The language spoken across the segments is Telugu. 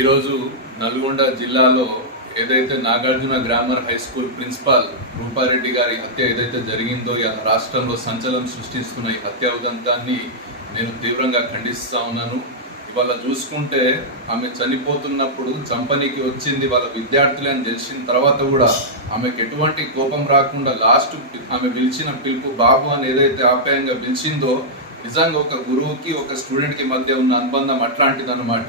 ఈరోజు నల్గొండ జిల్లాలో ఏదైతే Nagarjuna grammar high school principal Rupa Reddy గారి హత్య ఏదైతే జరిగిందో ఇలా రాష్ట్రంలో సంచలనం సృష్టిస్తున్న ఈ హత్య ఉదంతాన్ని నేను తీవ్రంగా ఖండిస్తా ఉన్నాను. ఇవాళ చూసుకుంటే ఆమె చనిపోతున్నప్పుడు చంపనీకి వచ్చింది వాళ్ళ విద్యార్థులు అని తెలిసిన తర్వాత కూడా ఆమెకు ఎటువంటి కోపం రాకుండా లాస్ట్ ఆమె పిలిచిన పిలుపు బాబు అని ఏదైతే ఆప్యాయంగా పిలిచిందో నిజంగా ఒక గురువుకి ఒక స్టూడెంట్కి మధ్య ఉన్న అనుబంధం అట్లాంటిది అనమాట.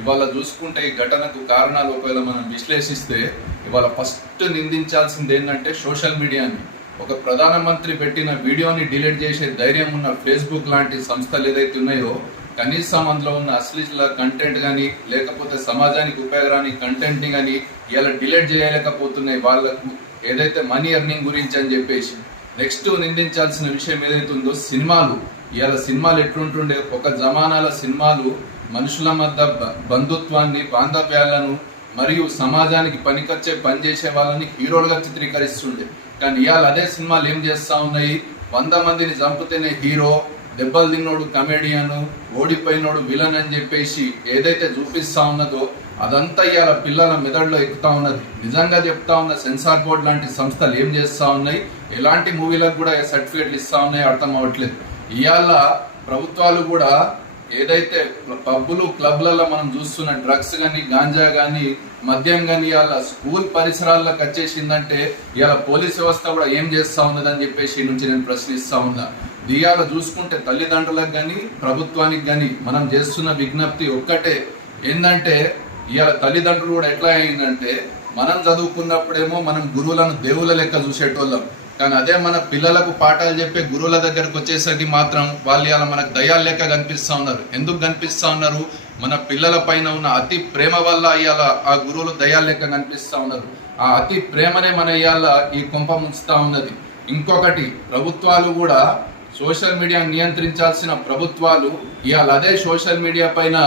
ఇవాళ చూసుకుంటే ఈ ఘటనకు కారణాలు ఒకవేళ మనం విశ్లేషిస్తే ఇవాళ ఫస్ట్ నిందించాల్సింది ఏంటంటే సోషల్ మీడియాని. ఒక ప్రధానమంత్రి పెట్టిన వీడియోని డిలీట్ చేసే ధైర్యం ఉన్న ఫేస్బుక్ లాంటి సంస్థలు ఏదైతే ఉన్నాయో కనీసం అందులో ఉన్న అశ్లీల కంటెంట్ కానీ లేకపోతే సమాజానికి ఉపయోగరాని కంటెంట్ని కానీ ఇలా డిలీట్ చేయలేకపోతున్నాయి వాళ్ళకు ఏదైతే మనీ ఎర్నింగ్ గురించి అని చెప్పేసి. నెక్స్ట్ నిందించాల్సిన విషయం ఏదైతే ఉందో సినిమాలు. ఇవాళ సినిమాలు ఎట్లుంటుండే, ఒక జమానాల సినిమాలు మనుషుల మధ్య బంధుత్వాన్ని, బాంధవ్యాలను మరియు సమాజానికి పనికొచ్చే పనిచేసే వాళ్ళని హీరోలుగా చిత్రీకరిస్తుండే. కానీ ఇవాళ అదే సినిమాలు ఏం చేస్తూ ఉన్నాయి, 100 మందిని చంపితేనే హీరో, దెబ్బలు తిన్నోడు కమెడియన్, ఓడిపోయినోడు విలన్ అని చెప్పేసి ఏదైతే చూపిస్తా ఉన్నదో అదంతా ఇవాళ పిల్లల మెదడులో ఎక్కుతా ఉన్నది. నిజంగా చెప్తా ఉన్న సెన్సార్ బోర్డ్ లాంటి సంస్థలు ఏం చేస్తూ ఉన్నాయి, ఎలాంటి మూవీలకు కూడా సర్టిఫికేట్లు ఇస్తా ఉన్నాయో అర్థం అవ్వట్లేదు. ఇవాళ ప్రభుత్వాలు కూడా ఏదైతే పబ్బులు క్లబ్లలో మనం చూస్తున్న డ్రగ్స్ కానీ, గాంజా కానీ, మద్యం కానీ ఇవాళ స్కూల్ పరిసరాల్లోకి వచ్చేసిందంటే ఇవాళ పోలీస్ వ్యవస్థ కూడా ఏం చేస్తూ ఉన్నదని చెప్పేసి నుంచి నేను ప్రశ్నిస్తా ఉన్నా. ఇవాళ చూసుకుంటే తల్లిదండ్రులకు కానీ ప్రభుత్వానికి కానీ మనం చేస్తున్న విజ్ఞప్తి ఒక్కటే ఏంటంటే, ఇవాళ తల్లిదండ్రులు కూడా ఎట్లా అయిందంటే మనం చదువుకున్నప్పుడేమో మనం గురువులను దేవుళ్ళ లెక్క చూసేటోళ్ళం. కానీ అదే మన పిల్లలకు పాఠాలు చెప్పే గురువుల దగ్గరకు వచ్చేసరికి మాత్రం వాళ్ళు ఇలా మనకు దయాలు లెక్క కనిపిస్తూ ఉన్నారు. ఎందుకు కనిపిస్తూ ఉన్నారు? మన పిల్లల పైన ఉన్న అతి ప్రేమ వల్ల ఇవాళ ఆ గురువులు దయాల లెక్క కనిపిస్తూ ఉన్నారు. ఆ అతి ప్రేమనే మన ఇవాళ ఈ కొంప ముంచుతా ఉన్నది. ఇంకొకటి, ప్రభుత్వాలు కూడా సోషల్ మీడియా నియంత్రించాల్సిన ప్రభుత్వాలు ఇవాళ అదే సోషల్ మీడియా పైన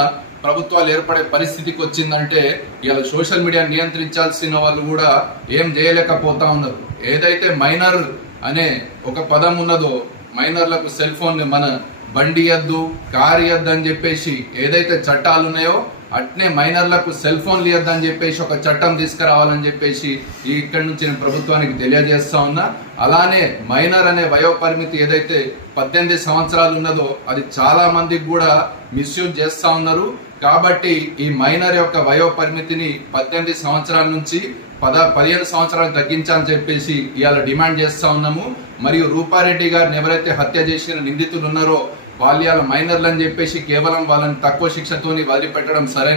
ప్రభుత్వాలు ఏర్పడే పరిస్థితికి వచ్చిందంటే ఇవాళ సోషల్ మీడియా నియంత్రించాల్సిన వాళ్ళు కూడా ఏం చేయలేకపోతా ఉన్నారు. ఏదైతే మైనర్ అనే ఒక పదం ఉన్నదో, మైనర్లకు సెల్ ఫోన్ మన బండి ఇయ్యద్దు, కార్ ఇయ్యద్దు అని చెప్పేసి ఏదైతే చట్టాలు ఉన్నాయో అట్నే మైనర్లకు సెల్ ఫోన్లు ఇయ్యద్దు అని చెప్పేసి ఒక చట్టం తీసుకురావాలని చెప్పేసి ఇక్కడి నుంచి నేను ప్రభుత్వానికి తెలియజేస్తా ఉన్నా. అలానే మైనర్ అనే వయో పరిమితి ఏదైతే 18 సంవత్సరాలు ఉన్నదో అది చాలా మందికి కూడా మిస్యూజ్ చేస్తూ ఉన్నారు. కాబట్టి ఈ మైనర్ యొక్క వయో పరిమితిని 18 సంవత్సరాల నుంచి 15 సంవత్సరాలు తగ్గించాలని చెప్పేసి ఇవాళ డిమాండ్ చేస్తూ ఉన్నాము. మరియు రూపారెడ్డి గారిని ఎవరైతే హత్య చేసిన నిందితులు ఉన్నారో వాళ్ళు ఇవాళ మైనర్లు అని చెప్పేసి కేవలం వాళ్ళని తక్కువ శిక్షతోని వదిలిపెట్టడం సరైన